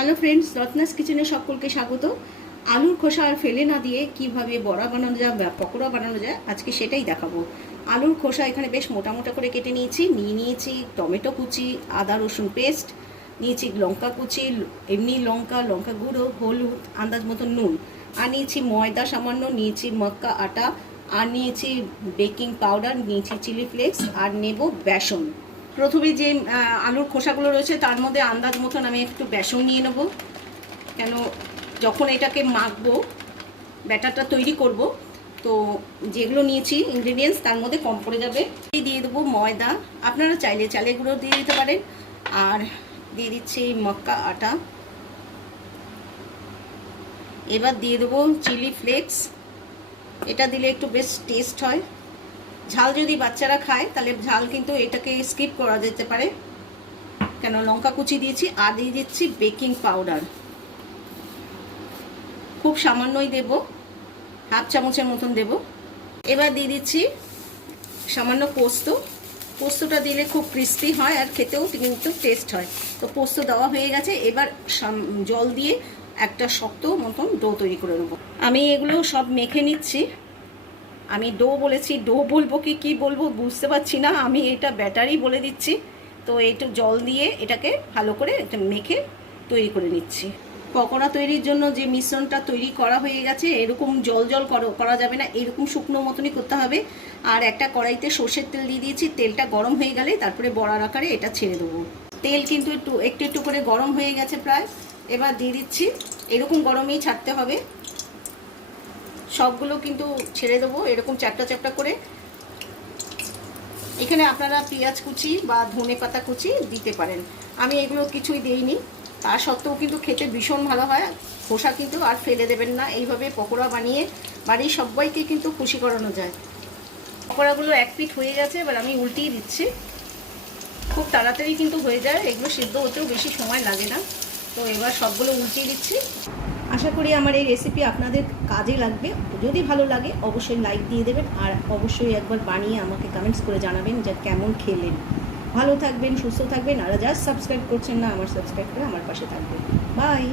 Hello friends, Ratna's কিচেনে সকলকে স্বাগত। আলুর খোসা আর ফেলে না দিয়ে কিভাবে বড়া বানানো যায় বা পকোড়া বানানো যায় আজকে সেটাই দেখাবো। আলুর খোসা এখানে বেশ মোটা মোটা করে কেটে নিয়েছি টমেটো কুচি, আদা রসুন পেস্ট, নিয়েছি লঙ্কা কুচি, এমনি লঙ্কা গুঁড়ো, হলুদ, আন্দাজ মতো নুন, আর নিয়েছি ময়দা সামান্য, নিয়েছি মক্কা আটা, আর নিয়েছি বেকিং পাউডার, নিয়েছি চিলি ফ্লেক্স, আর নেব বেসন। প্রথমে যে আলুর খোসাগুলো রয়েছে তার মধ্যে আন্দাজ মতন আমি একটু বেসন নিয়ে নেব, কেন যখন এটাকে মাখবো ব্যাটারটা তৈরি করব তো যেগুলো নিয়েছি ইনগ্রেডিয়েন্টস তার মধ্যে কম পড়ে যাবে। দিয়ে দেবো ময়দা, আপনারা চাইলে চালের গুঁড়ো দিয়ে দিতে পারেন, আর দিয়ে দিচ্ছি মক্কা আটা। এবার দিয়ে দেবো চিলি ফ্লেক্স, এটা দিলে একটু বেশ টেস্ট হয়। ঝাল যদি বাচ্চারা খায় তাহলে ঝাল কিন্তু এটাকে স্কিপ করা যেতে পারে, কেন লঙ্কা কুচি দিয়েছি। আর দিয়ে দিচ্ছি বেকিং পাউডার, খুব সামান্যই দেব, হাফ চামচের মতন দেব। এবার দিয়ে দিচ্ছি সামান্য পোস্তটা দিলে খুব ক্রিস্পি হয় আর খেতেও কিন্তু টেস্ট হয়। তো পোস্ত দেওয়া হয়ে গেছে, এবার জল দিয়ে একটা শক্ত মতন ডো তৈরি করে নেবো। আমি এগুলো সব মেখে নিচ্ছি। আমি ডো বলেছি, ডো বলবো কি বলবো বুঝতে পারছি না, আমি এটা ব্যাটারই বলে দিচ্ছি। তো একটু জল দিয়ে এটাকে ভালো করে এটা মেখে তৈরি করে নিচ্ছি। পকোড়া তৈরির জন্য যে মিশ্রণটা তৈরি করা হয়ে গেছে এরকম জল করা যাবে না, এরকম শুকনো মতনই করতে হবে। আর একটা কড়াইতে সর্ষের তেল দিয়ে দিয়েছি, তেলটা গরম হয়ে গেলে তারপরে বড়ার আকারে এটা ছেড়ে দেবো। তেল কিন্তু একটু করে গরম হয়ে গেছে প্রায়। এবার দিয়ে দিচ্ছি, এরকম গরমেই ছাড়তে হবে, সবগুলো কিন্তু ছেড়ে দেবো এরকম চ্যাপটা করে। এখানে আপনারা পেঁয়াজ কুচি বা ধনে পাতা কুচি দিতে পারেন, আমি এগুলো কিছুই দিইনি। তা সত্ত্বেও কিন্তু খেতে ভীষণ ভালো হয়। খোসা কিন্তু আর ফেলে দেবেন না, এইভাবে পকোড়া বানিয়ে বাড়ির সবাইকে কিন্তু খুশি করানো যায়। পকোড়াগুলো এক পিঠ হয়ে গেছে, এবার আমি উল্টিয়ে দিচ্ছি। খুব তাড়াতাড়ি কিন্তু হয়ে যায়, এগুলো সিদ্ধ হতেও বেশি সময় লাগে না। তো এবার সবগুলো উল্টিয়ে দিচ্ছি। আশা করি আমার এই রেসিপি আপনাদের কাজে লাগবে। যদি ভালো লাগে অবশ্যই লাইক দিয়ে দেবেন, আর অবশ্যই একবার বানিয়ে আমাকে কমেন্টস করে জানাবেন যে কেমন খেলেন। ভালো থাকবেন, সুস্থ থাকবেন, আর যারা সাবস্ক্রাইব করছেন না আমার সাবস্ক্রাইব করে আমার পাশে থাকবেন। বাই।